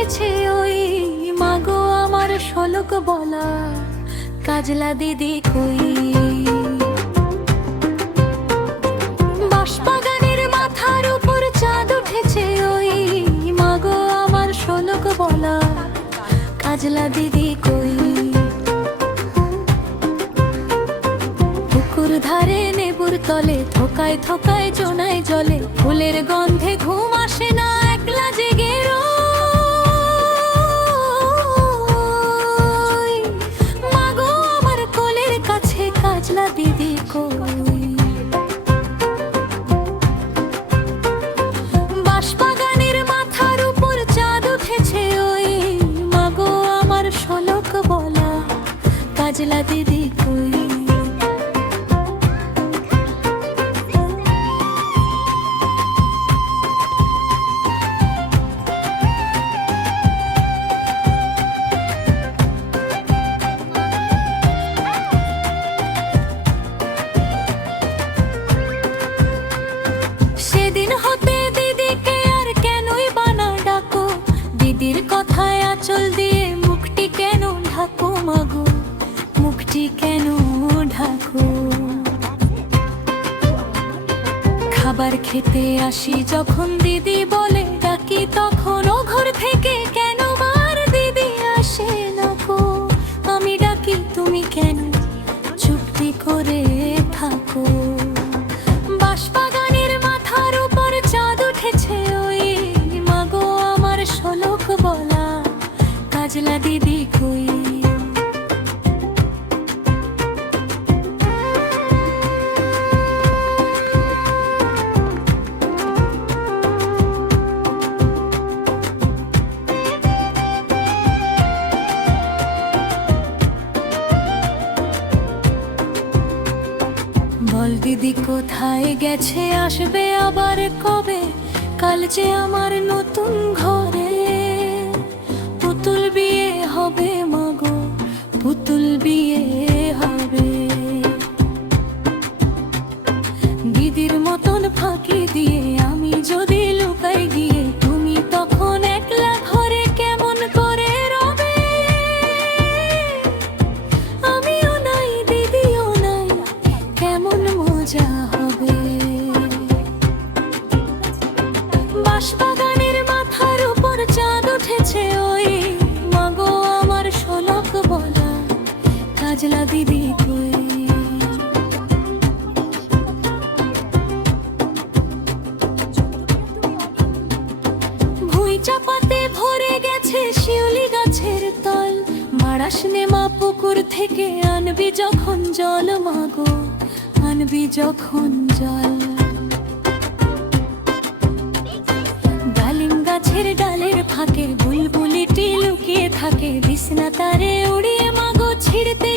ওই, মাগো আমার শলক বলা, কাজলা দিদি কই বাঁশবাগানের মাথার উপর চাঁদ উঠেছে ওই, মাগো আমার শোলক বলা, কাজলা দিদি কই পুকুর ধারে নেবুর তলে, থোকায় থোকায় জোনায় জলে, ফুলের গন্ধে ঘুম আসে না, একলা জেগে রই। কাজলা দিদি কই খেতে আসি যখন দিদি বলে ডাকি, তখন ও ঘর থেকে কেন বার দিদি আসে না আমি ডাকি, তুমি কেন চুপটি করে থাকো? বাঁশবাগানের মাথার উপর চাঁদ উঠেছে ওই, মাগো, আমার শোলক বলা কাজলা দিদি দিদি কোথায় গেছে, আসবে আবার কবে? কাল যে আমার নতুন ঘরে। পুতুল বিয়ে হবে মাগো, পুতুল বিয়ে হবে। দিদির মতন ফাঁকি দিয়ে মাথার উপর চাঁদ উঠেছে ওই। মাগো, আমার বলা কাজলা দিদি ভরে গেছে শিউলি গাছের তল। পুকুর থেকে, আনবি যখন জল মাগো, আনবি যখন জল। থাকে বিছনা তারে উড়িয়ে মাগো ছিড়তে